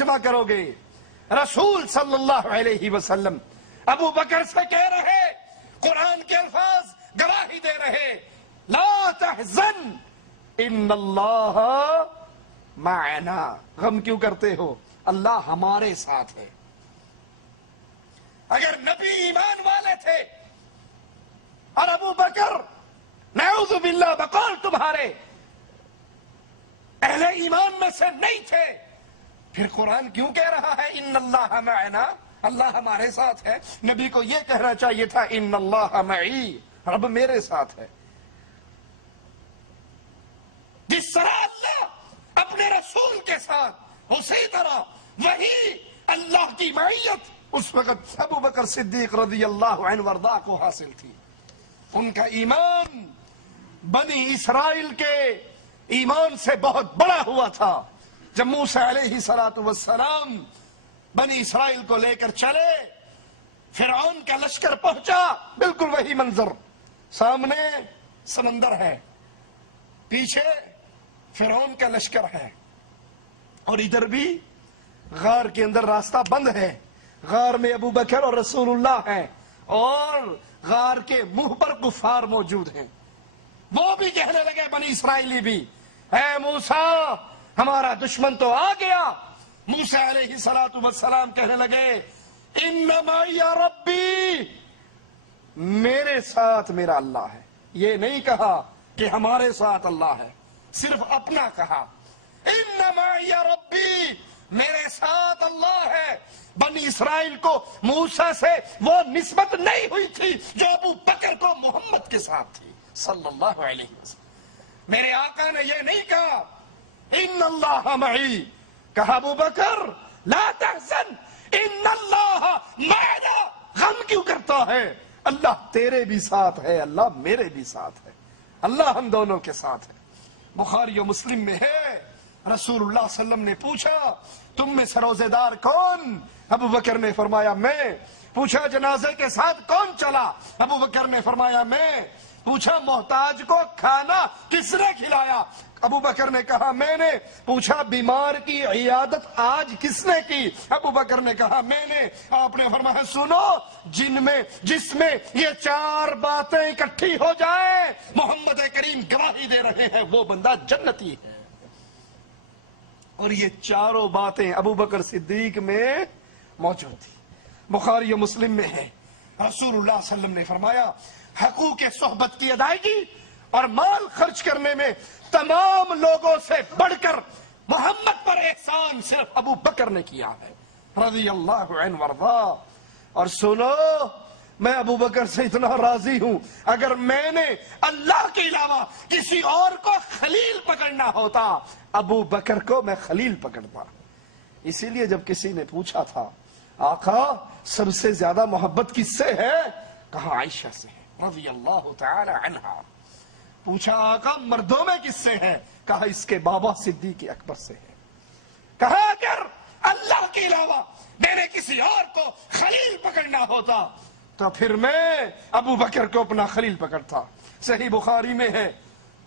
ترجمہ کرو گے، رسول صلی اللہ علیہ وسلم ابو بکر سے کہہ رہے، قرآن کے الفاظ گواہی دے رہے، لا تحزن ان اللہ معنا، غم کیوں کرتے ہو، اللہ ہمارے ساتھ ہے۔ اگر نبی ایمان والے تھے اور ابو بکر نعوذ باللہ بقول تمہارے اہل ایمان میں سے نہیں تھے، پھر قرآن کیوں کہہ رہا ہے ان اللہ معنا، اللہ ہمارے ساتھ ہے؟ نبی کو یہ کہنا چاہیے تھا ان اللہ معی، رب میرے ساتھ ہے۔ جس طرح اللہ اپنے رسول کے ساتھ، اسی طرح وہی اللہ کی معیت اس وقت ابو بکر صدیق رضی اللہ عنہ وارضاہ کو حاصل تھی۔ ان کا ایمان بنی اسرائیل کے ایمان سے بہت بڑا ہوا تھا۔ جب موسیٰ علیہ السلام بنی اسرائیل کو لے کر چلے، فرعون کا لشکر پہنچا، بالکل وہی منظر، سامنے سمندر ہے، پیچھے فرعون کا لشکر ہے، اور ادھر بھی غار کے اندر راستہ بند ہے، غار میں ابو بکر اور رسول اللہ ہیں، اور غار کے منہ پر کفار موجود ہیں۔ وہ بھی کہنے لگے، بنی اسرائیلی بھی، اے موسیٰ ہمارا دشمن تو آ گیا۔ موسیٰ علیہ السلام کہنے لگے، انما یا ربی، میرے ساتھ میرا اللہ ہے۔ یہ نہیں کہا کہ ہمارے ساتھ اللہ ہے، صرف اپنا کہا، انما یا ربی، میرے ساتھ اللہ ہے۔ بنی اسرائیل کو موسیٰ سے وہ نسبت نہیں ہوئی تھی جو ابو بکر کو محمد کے ساتھ تھی صلی اللہ علیہ وسلم۔ میرے آقا نے یہ نہیں کہا ان اللہ معی، کہا ابو بکر لا تحزن ان اللہ معنا، غم کیوں کرتا ہے، اللہ تیرے بھی ساتھ ہے، اللہ میرے بھی ساتھ ہے، اللہ ہم دونوں کے ساتھ ہے۔ بخاری و مسلم میں ہے، رسول اللہ صلی اللہ علیہ وسلم نے پوچھا تم میں سے روزے دار کون؟ ابو بکر نے فرمایا میں۔ پوچھا جنازے کے ساتھ کون چلا؟ ابو بکر نے فرمایا میں۔ پوچھا محتاج کو کھانا کس نے کھلایا؟ ابو بکر نے کہا میں نے۔ پوچھا بیمار کی عیادت آج کس نے کی؟ ابو بکر نے کہا میں نے۔ آپ نے فرمایا سنو، جس میں یہ چار باتیں اکٹھی ہو جائیں، محمد کریم گواہی دے رہے ہیں وہ بندہ جنتی ہے۔ اور یہ چاروں باتیں ابو بکر صدیق میں موجود تھی۔ بخاری و مسلم میں ہے، رسول اللہ صلی اللہ علیہ وسلم نے فرمایا حقوق صحبت کی ادائیگی اور مال خرچ کرنے میں تمام لوگوں سے بڑھ کر محمد پر احسان صرف ابو بکر نے کیا ہے رضی اللہ عنہ وارضاہ۔ اور سنو، میں ابو بکر سے اتنا راضی ہوں، اگر میں نے اللہ کے علاوہ کسی اور کو خلیل پکڑنا ہوتا، ابو بکر کو میں خلیل پکڑتا۔ اسی لیے جب کسی نے پوچھا تھا آقا سب سے زیادہ محبت کس سے ہے؟ کہا عائشہ سے ہے رضی اللہ تعالی عنہا۔ پوچھا آقا مردوں میں کس سے ہے؟ کہا اس کے بابا صدیق اکبر سے ہے۔ کہا اگر اللہ کے علاوہ میں نے کسی اور کو خلیل پکڑنا ہوتا تو پھر میں ابو بکر کو اپنا خلیل پکڑتا۔ صحیح بخاری میں ہے،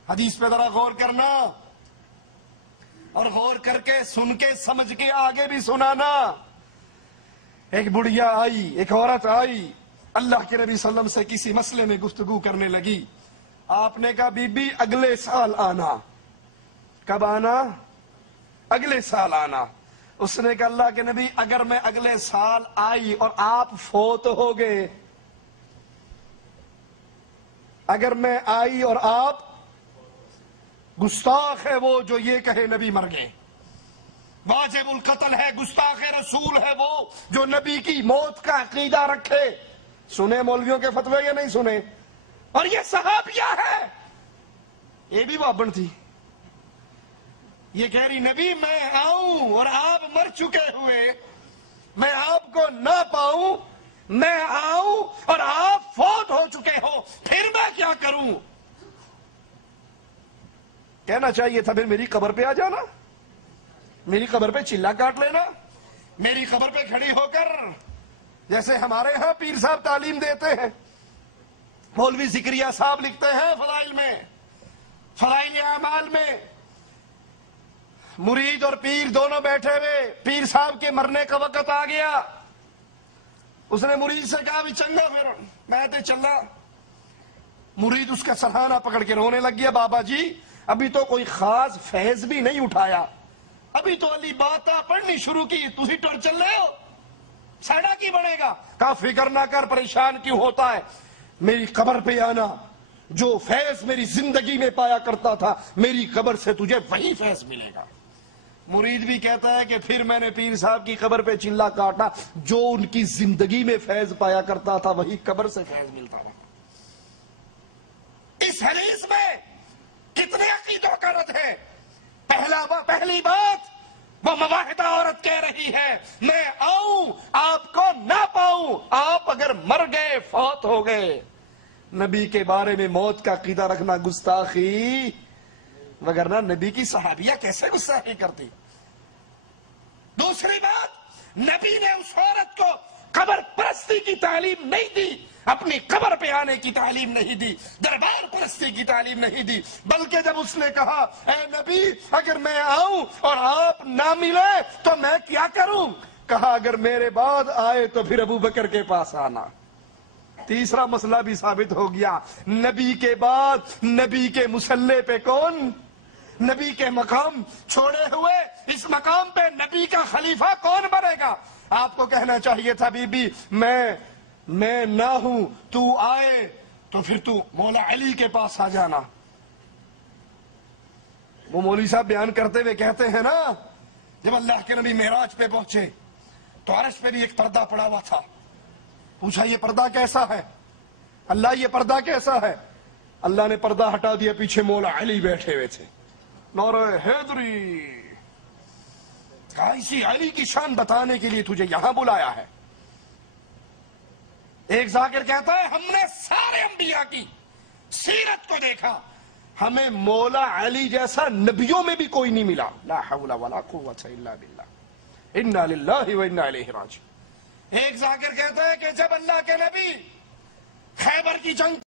حدیث پہ ذرا غور کرنا، اور غور کر کے سن کے سمجھ کے آگے بھی سنانا۔ ایک بڑھیا آئی، ایک عورت آئی، اللہ کے نبی صلی اللہ علیہ وسلم سے کسی مسئلے میں گفتگو کرنے لگی۔ آپ نے کہا بی بی اگلے سال آنا۔ کب آنا؟ اگلے سال آنا۔ اس نے کہا اللہ کے نبی اگر میں اگلے سال آئی اور آپ فوت ہو گئے، اگر میں آئی اور آپ، گستاخ ہے وہ جو یہ کہے نبی مر گئے، واجب القتل ہے، گستاخ رسول ہے وہ جو نبی کی موت کا عقیدہ رکھے۔ سنے مولویوں کے فتوے یا نہیں سنے؟ اور یہ صحابیہ ہے، یہ بھی بابن تھی، یہ کہہ رہی نبی میں آؤں اور آپ مر چکے ہوئے، میں آپ کو نہ پاؤں، میں آؤں اور آپ فوت ہو چکے ہو، پھر میں کیا کروں؟ کہنا چاہیے تھا پھر میری قبر پہ آ جانا، میری قبر پہ چلا کاٹ لینا، میری قبر پہ کھڑی ہو کر جیسے ہمارے ہاں پیر صاحب تعلیم دیتے ہیں، مولوی زکریا صاحب لکھتے ہیں فضائل میں، فضائل اعمال میں، مرید اور پیر دونوں بیٹھے ہوئے، پیر صاحب کے مرنے کا وقت آ گیا. اس نے مرید سے کہا بھی چنگا پھر میں تے چلا. مرید اس کا سرہانہ پکڑ کے رونے لگ گیا. بابا جی ابھی تو کوئی خاص فیض بھی نہیں اٹھایا، ابھی تو علی باتاں پڑھنی شروع کی، تسی ٹر چل رہے ہو، ساڑا کی بڑھے گا. کہا فکر نہ کر، پریشان کیوں ہوتا ہے، میری قبر پہ آنا، جو فیض میری زندگی میں پایا کرتا تھا میری قبر سے تجھے وہی فیض ملے گا. مرید بھی کہتا ہے کہ پھر میں نے پیر صاحب کی قبر پہ چلا کاٹا، جو ان کی زندگی میں فیض پایا کرتا تھا وہی قبر سے فیض ملتا تھا. اس حدیث میں کتنے عقیدوں کا رد ہے. پہلی بات، وہ مواحدہ عورت کہہ رہی ہے میں آؤں آپ کو نہ پاؤں، آپ اگر مر گئے فوت ہو گئے. نبی کے بارے میں موت کا عقیدہ رکھنا گستاخی، وگرنہ نبی کی صحابیہ کیسے گستاخی کرتی. دوسری بات، نبی نے اس عورت کو قبر پرستی کی تعلیم نہیں دی، اپنی قبر پہ آنے کی تعلیم نہیں دی، دربار پرستی کی تعلیم نہیں دی، بلکہ جب اس نے کہا اے نبی اگر میں آؤں اور آپ نہ ملے تو میں کیا کروں، کہا اگر میرے بعد آئے تو پھر ابو بکر کے پاس آنا. تیسرا مسئلہ بھی ثابت ہو گیا، نبی کے بعد نبی کے مسلح پہ کون، نبی کے مقام چھوڑے ہوئے اس مقام پہ نبی کا خلیفہ کون بنے گا. آپ کو کہنا چاہیے تھا بی بی میں نہ ہوں، تو آئے تو پھر تو مولا علی کے پاس آ جانا. وہ مولوی صاحب بیان کرتے ہوئے کہتے ہیں نا، جب اللہ کے نبی معراج پہ پہنچے تو عرش پہ بھی ایک پردہ پڑا ہوا تھا. پوچھا یہ پردہ کیسا ہے، اللہ یہ پردہ کیسا ہے. اللہ نے پردہ ہٹا دیا، پیچھے مولا علی بیٹھے ہوئے تھے. نعرہ حیدری، اسی علی کی شان بتانے کے لیے تجھے یہاں بلایا ہے. ایک ذاکر کہتا ہے ہم نے سارے انبیاء کی سیرت کو دیکھا، ہمیں مولا علی جیسا نبیوں میں بھی کوئی نہیں ملا. لا حول ولا قوت الا باللہ، انا للہ و انا الیہ راجعون. ایک ذاکر کہتا ہے کہ جب اللہ کے نبی خیبر کی جنگ